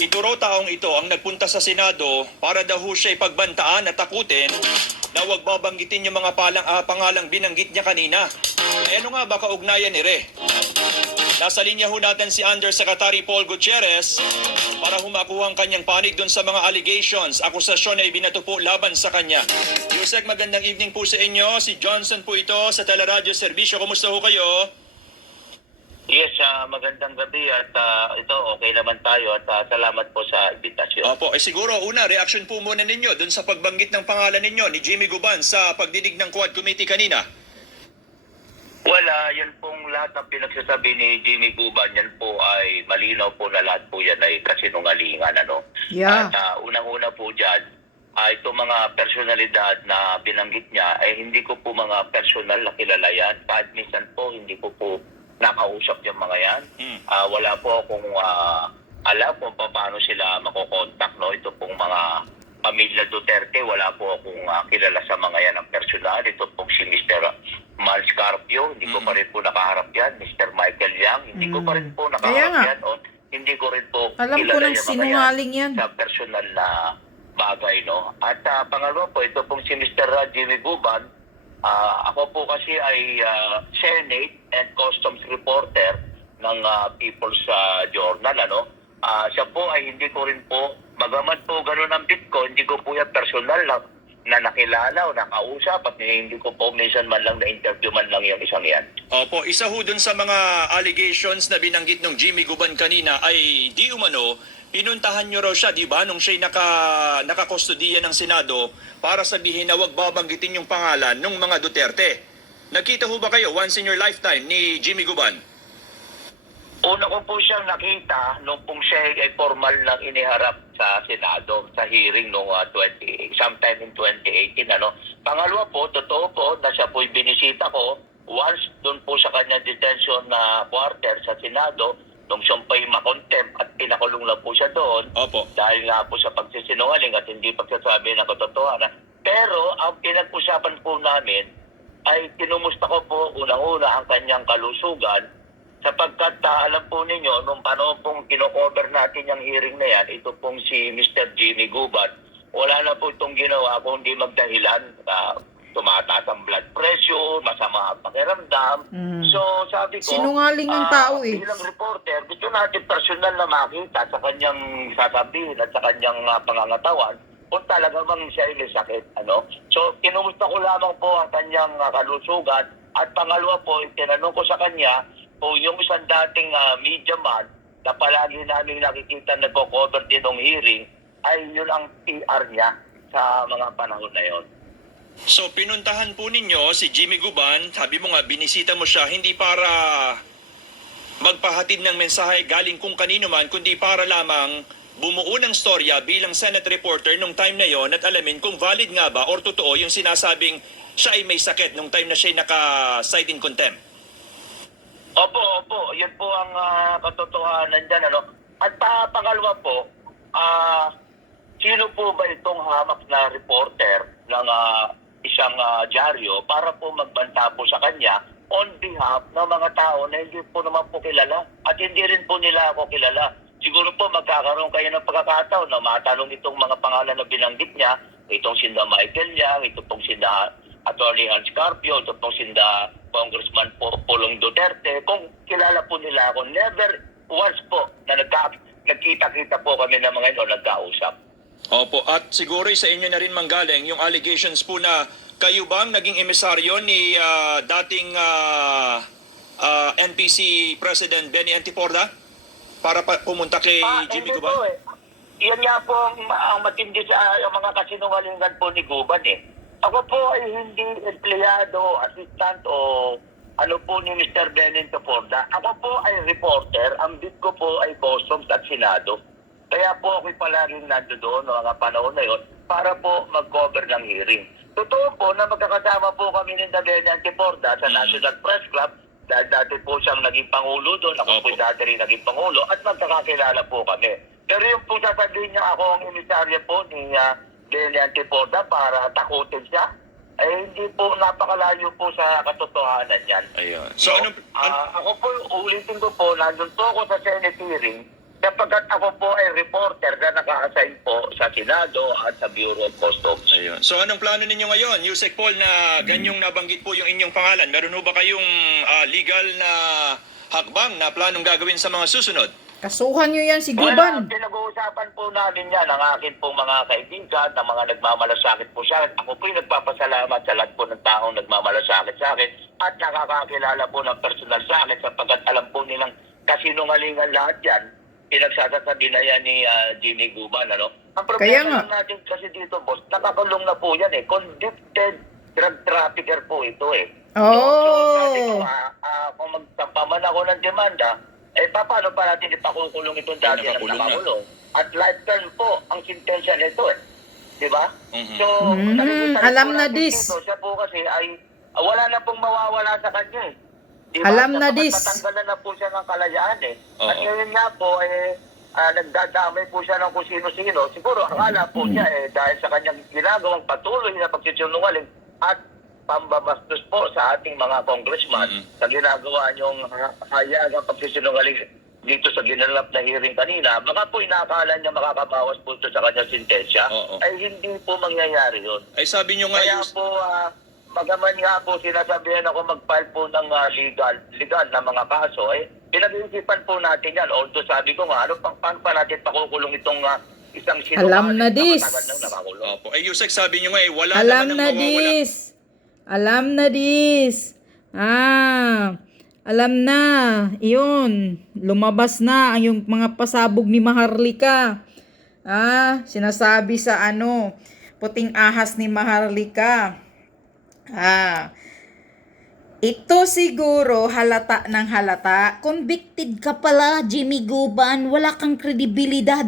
Ito raw taong ito ang nagpunta sa Senado para daw ho siya ipagbantaan at takutin na huwag babanggitin yung mga pangalang binanggit niya kanina. Ano nga ba kaugnayan ni Re? Nasa linya ho natin si Undersecretary Paul Gutierrez para humakuha ang kanyang panig doon sa mga allegations, akusasyon na ibinato po laban sa kanya. Yusek, magandang evening po sa inyo. Si Johnson po ito sa Teleradyo Serbisyo. Kumusta ho kayo? Yes, magandang gabi at ito okay naman tayo at salamat po sa invitasyon. Opo, siguro una, reaction po muna ninyo doon sa pagbanggit ng pangalan ninyo ni Jimmy Guban sa pagdinig ng Quad Committee kanina. Wala, yan pong lahat ng pinagsasabi ni Jimmy Guban, yan po ay malinaw po na lahat po yan ay kasinungalingan. Yeah. At unang-una po dyan, itong mga personalidad na binanggit niya, ay hindi ko po mga personal na kilala yan. Kahit minsan po, hindi ko po nakausap yung mga yan. Wala po akong alam kung paano sila makokontak. No? Ito pong mga pamilya Duterte, wala po akong kilala sa mga yan ng personal. Ito pong si Mr. Mal Scarpio, hindi ko pa rin po nakaharap yan. Mr. Michael Yang, hindi ko pa rin po nakaharap yan. O, hindi ko rin po alam ko ng sinungaling yan sa personal na bagay. No? At pangalawa po, ito pong si Mr. Jimmy Guban. Ako po kasi ay Senate and Customs reporter ng People's Journal. Siya po ay hindi ko rin po, bagaman po gano'n ang bit ko, hindi ko po yan personal na nakilala o nakausap at hindi ko po minsan man lang na-interview man lang yung isang yan. Opo, isa ho dun sa mga allegations na binanggit ng Jimmy Guban kanina ay di umano, pinuntahan nyo raw siya, di ba, nung siya'y nakakustodiya ng Senado para sabihin na huwag babanggitin yung pangalan ng mga Duterte. Nakita ho ba kayo once in your lifetime ni Jimmy Guban? Una ko po siyang nakita nung pong siya ay formal lang iniharap sa Senado sa hearing noong sometime in 2018. Pangalawa po, totoo po na siya po'y binisita ko once doon po sa kanya detention na quarter sa Senado nung siyang po'y makontempt at pinakulong lang po siya doon. Opo. Dahil nga po sa pagsisinungaling at hindi pagsasabi ng katotohanan. Pero ang pinag-usapan po namin ay kinumusta ko po unang-una ang kanyang kalusugan. Sapagkat alam po ninyo, nung panahon pong kino-cover natin yung hearing na yan, ito pong si Mr. Jimmy Guban, wala na po itong ginawa kung hindi magdahilan. Tumataas ang blood pressure, masama ang pakiramdam. So sabi ko, sinungaling ang tao bilang reporter, gusto natin personal na makita sa kanyang sasabihin at sa kanyang pangangatawan kung talaga bang siya ay may sakit. So kinumusta ko lamang po ang kanyang kalusugan at pangalawa po, tinanong ko sa kanya, o yung isang dating media man na palagi namin nakikita nagko-cover din ng hearing, ay yun ang PR niya sa mga panahon na yon. So pinuntahan po ninyo si Jimmy Guban, sabi mo nga binisita mo siya hindi para magpahatid ng mensahe galing kung kanino man, kundi para lamang bumuo ng storya bilang Senate reporter nung time na yon at alamin kung valid nga ba or totoo yung sinasabing siya ay may sakit nung time na siya naka-cite in contempt. Opo. Yan po ang katotohanan dyan. At pangalawa po, sino po ba itong hamak na reporter ng isang dyaryo para po magbanta po sa kanya on behalf ng mga tao na hindi po naman po kilala at hindi rin po nila ako kilala. Siguro po magkakaroon kayo ng pagkakataon na matanong itong mga pangalan na binanggit niya, itong sinda Michael Yang, ito pong sinda Attorney Hans Carpio, ito pong sinda Congressman Pulong Duterte, kung kilala po nila ako. Never once po na nagkita-kita po kami ng mga ito, nagkausap. Opo, at siguro sa inyo na rin manggaling yung allegations po na kayo bang naging emisaryo ni dating NPC President Benny Antiporda para pumunta kay Jimmy Guban? Po, Yan nga po ang matindi sa mga kasinungalingan po ni Guban Ako po ay hindi empleyado, assistant o ano po ni Mr. Benny Antiporda. Ako po ay reporter. Ang bid ko po ay Customs at Senado. Kaya po ako'y palaging nandoon noong mga panahon na yon para po mag-cover ng hearing. Totoo po na magkakasama po kami ni Benny Antiporda sa National Press Club dahil dati po siyang naging pangulo doon. Ako po dati rin naging pangulo at magkakakilala po kami. Pero yung po sasabihin niya ako ang emisarya po ni Benny Antiporda para takutin siya, ay hindi po napakalayo po sa katotohanan yan. Ayun. So ako po, ulitin ko po, nandun po ako sa Senate hearing sapagkat ako po ay reporter na naka-assign po sa Senado at sa Bureau of Customs. Ayun. So anong plano ninyo ngayon, Yusek Paul, na ganyong nabanggit po yung inyong pangalan? Meron ho ba kayong legal na hakbang na planong gagawin sa mga susunod? Kasuhan nyo yan si Wala, Guban. pinag-uusapan po namin yan ang akin pong mga kaibigan, ng mga nagmamalasakit po sa akin. Ako po'y nagpapasalamat sa lahat po ng taong nagmamalasakit sa akin at nakakakilala po ng personal sa akin sapagkat alam po nilang kasinungalingan lahat yan. Pinagsasasabi na yan ni Jimmy Guban, ano? Ang Kaya nga. problema lang natin kasi dito, boss, nakakulong na po yan eh. Convicted drug trafficker po ito eh. So, sabi ko, Oh. kung magsampa man ako ng demanda, paano pa natin ipakukulong itong dati ng Nakakulong na. nakakulong? At life term po ang sentensya nito eh. Di ba? Mhm. So, Mhm, nakikita alam po na natin this. dito, siya po kasi ay wala na pong mawawala sa kanya eh. Di ba? Alam na Dapat this. matanggalan na po siya ng kalayaan eh. At Oo. ngayon nga po, nagdadamay po siya ng kung sino-sino. Siguro, akala po niya dahil sa kanyang ginagawang patuloy na pagsisinungaling at pambabastos po sa ating mga congressman Mhm. sa ginagawa niyong hayagang pagsisinungaling dito sa ginanap na hearing kanina, baka po inakala niya makakabawas po ito sa kanyang sintensya, Oo. ay hindi po mangyayari yun. Ay sabi nyo nga, Kaya po, bagaman nga po sinasabihan ako mag-file po ng legal na mga kaso, pinag-iisipan po natin yan. Although sabi ko nga, paano pa natin pakukulong itong isang sinungaling Alam na this. matagal nang nakakulong. Opo. Ay Yusek, sabi nyo nga wala Alam naman na ang mawawala. this. Alam na this. Alam na. Iyon. Lumabas na ang yung mga pasabog ni Maharlika. Sinasabi sa puting ahas ni Maharlika. Ito siguro halata ng halata. Convicted ka pala, Jimmy Guban. Wala kang kredibilidad.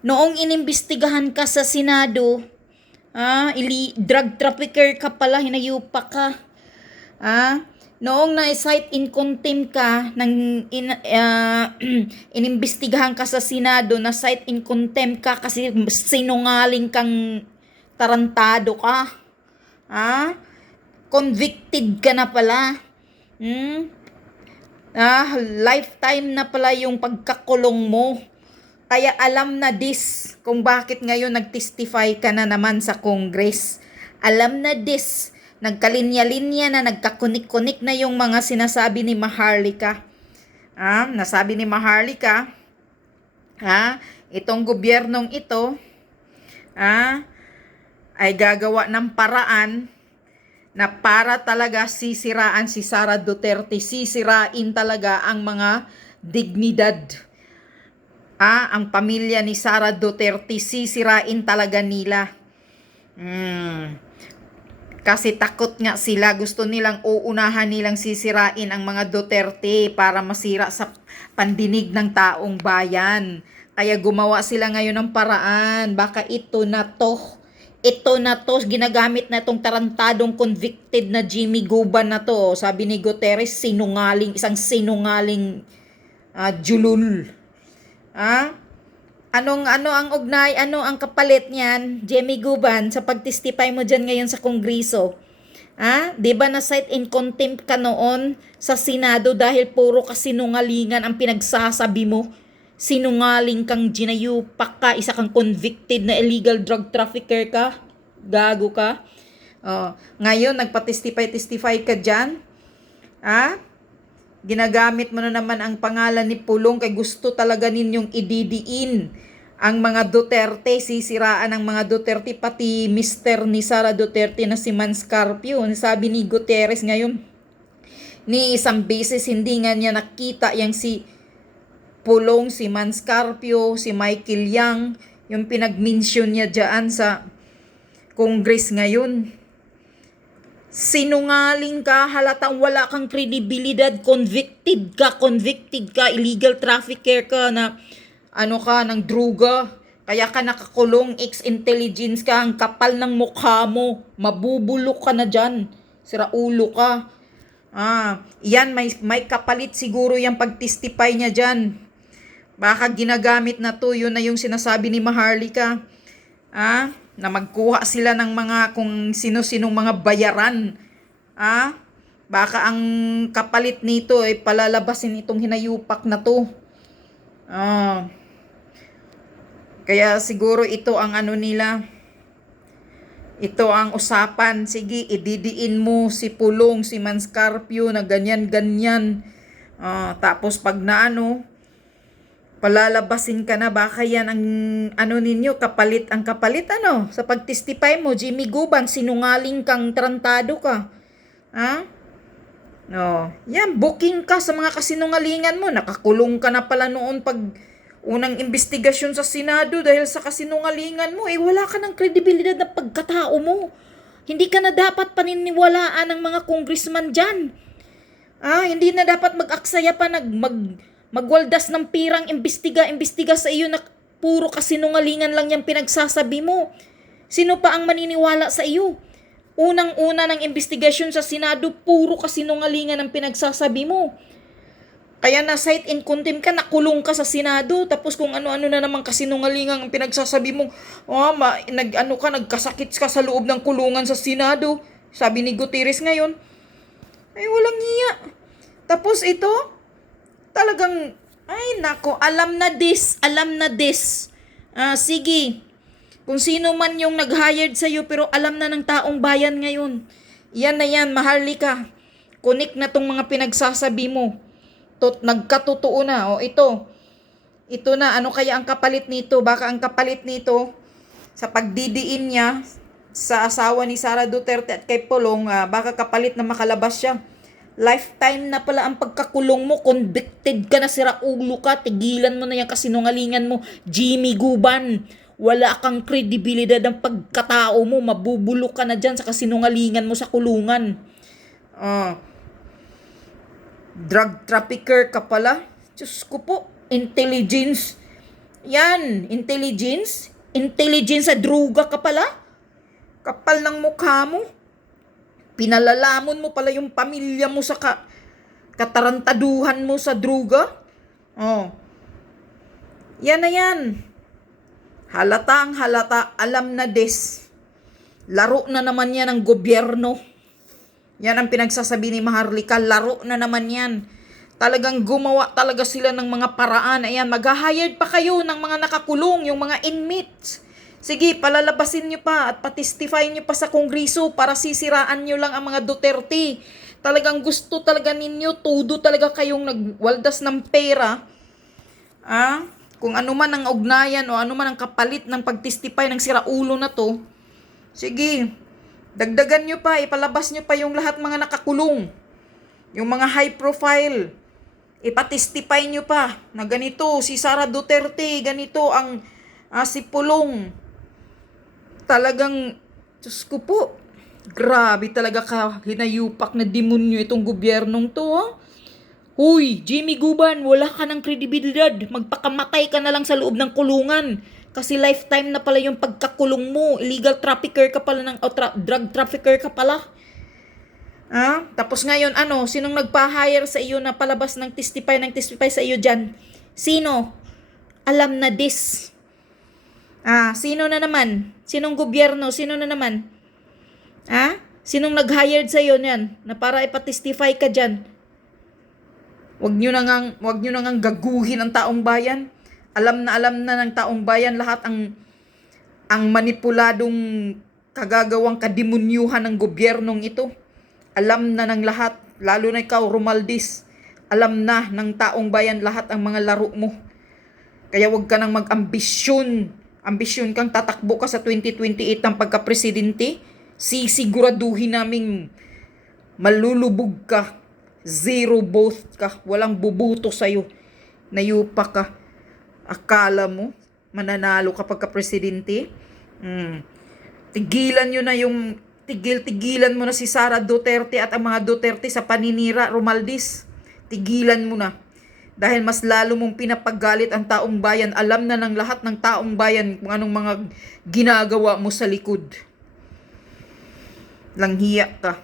Noong inimbestigahan ka sa Senado, drug trafficker ka pala, hinayupa ka. Noong na-cite in contempt ka, inimbestigahan ka sa Senado, na-cite in contempt ka kasi sinungaling kang tarantado ka. Convicted ka na pala. Lifetime na pala yung pagkakulong mo. Kaya alam na this kung bakit ngayon nagtestify ka na naman sa Congress. Alam na this. Nagkalinya-linya na, nagkakunik-kunik na yung mga sinasabi ni Maharlika. Nasabi ni Maharlika, itong gobyernong ito, ay gagawa ng paraan na para talaga sisiraan si Sara Duterte, sisirain talaga ang mga dignidad. Ang pamilya ni Sara Duterte, sisirain talaga nila. Kasi takot nga sila, gusto nilang uunahan nilang sisirain ang mga Duterte para masira sa pandinig ng taong bayan. Kaya gumawa sila ngayon ng paraan, baka ito na to, ginagamit na itong tarantadong convicted na Jimmy Guban na to. Sabi ni Guterres, sinungaling, isang sinungaling julul. Ano ang ugnay, ano ang kapalit niyan, Jimmy Guban, sa pagtestify mo dyan ngayon sa Kongreso? Di ba na-cite in contempt ka noon sa Senado dahil puro kasinungalingan ang pinagsasabi mo? Sinungaling kang ginayupak ka, isa kang convicted na illegal drug trafficker ka, gago ka. Ngayon, nagpa-testify ka dyan. Ginagamit mo na naman ang pangalan ni Pulong kay gusto talaga ninyong ididiin ang mga Duterte, sisiraan ang mga Duterte, pati Mr. ni Sara Duterte na si Manscarpio. Sabi ni Guterres ngayon, ni isang beses hindi nga niya nakita yang si Pulong, si Manscarpio, si Michael Yang, yung pinag-mention niya dyan sa Congress ngayon. Sinungaling ka, halatang wala kang kredibilidad, convicted ka, illegal trafficker ka na ng druga. Kaya ka nakakulong, ex-intelligence ka, ang kapal ng mukha mo, mabubulok ka na dyan, siraulo ka. Yan, may kapalit siguro yung pagtestify niya dyan. Baka ginagamit na to, yun na yung sinasabi ni Maharlika. Na magkuha sila ng mga kung sino-sinong mga bayaran. Baka ang kapalit nito ay palalabasin itong hinayupak na to. Ah, kaya siguro ito ang ano nila. Ito ang usapan. Sige, ididiin mo si Pulong, si Manscarpio na ganyan-ganyan. Tapos pag naano, palalabasin ka na, baka yan ang ano ninyo, kapalit ang kapalit ano. Sa pagtestify mo, Jimmy Guban, sinungaling kang trantado ka. Ha? No. Yan, booking ka sa mga kasinungalingan mo. Nakakulong ka na pala noon pag unang investigasyon sa Senado dahil sa kasinungalingan mo. Wala ka ng kredibilidad na pagkatao mo. Hindi ka na dapat paniniwalaan ng mga congressman dyan. Hindi na dapat mag-aksaya pa magwaldas ng pirang imbestiga sa iyo na puro kasinungalingan lang yung pinagsasabi mo. Sino pa ang maniniwala sa iyo? Unang-una ng investigasyon sa Senado, puro kasinungalingan ang pinagsasabi mo. Kaya na cite in contempt ka, nakulong ka sa Senado, tapos kung ano-ano na naman kasinungalingan ang pinagsasabi mo, nagkasakit ka sa loob ng kulungan sa Senado. Sabi ni Gutierrez ngayon, walang hiya. Tapos ito, talagang, alam na this. Sige, kung sino man yung nag-hired sa'yo, pero alam na ng taong bayan ngayon. Yan na yan, Maharlika. Connect na tong mga pinagsasabi mo. Nagkatotoo na. Ito na, ano kaya ang kapalit nito? Baka ang kapalit nito, sa pagdidiin niya sa asawa ni Sara Duterte at kay Pulong, baka kapalit na makalabas siya. Lifetime na pala ang pagkakulong mo. Convicted ka na, sira ulo ka. Tigilan mo na yung kasinungalingan mo. Jimmy Guban, wala kang kredibilidad ng pagkatao mo. Mabubulok ka na dyan sa kasinungalingan mo sa kulungan. Drug trafficker ka pala. Diyos ko po. Intelligence. Yan. Intelligence sa druga ka pala. Kapal ng mukha mo. Pinalalamon mo pala yung pamilya mo sa katarantaduhan mo sa druga. Yan na yan. Halatang halata. Alam na des. Laro na naman yan ng gobyerno. Yan ang pinagsasabi ni Maharlika. Laro na naman yan. Talagang gumawa talaga sila ng mga paraan. Ayan, mag-hired pa kayo ng mga nakakulong, yung mga inmates. Sige, palalabasin nyo pa at patistify nyo pa sa Kongreso para sisiraan nyo lang ang mga Duterte. Talagang gusto talaga ninyo, todo talaga kayong nagwaldas ng pera. Kung ano man ang ugnayan o ano man ang kapalit ng pagtestify ng siraulo na to, sige, dagdagan nyo pa, ipalabas nyo pa yung lahat mga nakakulong. Yung mga high profile, ipatestify nyo pa na ganito, si Sara Duterte, ganito ang si Pulong. Talagang, Diyos ko po, grabe talaga ka hinayupak na demonyo itong gobyernong to. Huy, Jimmy Guban, wala ka ng kredibilidad. Magpakamatay ka na lang sa loob ng kulungan. Kasi lifetime na pala yung pagkakulong mo. Illegal trafficker ka pala drug trafficker ka pala. Tapos ngayon, sinong nagpa-hire sa iyo na palabas ng testify sa iyo dyan? Sino? Alam na this. Sino na naman? Sinong gobyerno? Sino na naman? Sinong nag-hired sa iyo niyan na para ipatestify ka dyan? Wag nyo na ngang gaguhin ang taong bayan. Alam na ng taong bayan lahat ang manipuladong kagagawang kademunyuhan ng gobyernong ito. Alam na ng lahat, lalo na ikaw, Romualdez. Alam na ng taong bayan lahat ang mga laro mo. Kaya wag ka nang mag-ambisyon. Ambisyon kang tatakbo ka sa 2028 ng pagka-presidente. Sisiguraduhin naming malulubog ka. Zero both ka. Walang bubuto sa'yo. Nayupa ka. Akala mo, mananalo ka pagka-presidente? Tigilan mo na si Sara Duterte at ang mga Duterte sa paninira, Romualdez. Tigilan mo na. Dahil mas lalo mong pinapagalit ang taong bayan. Alam na ng lahat ng taong bayan kung anong mga ginagawa mo sa likod. Langhiya ka.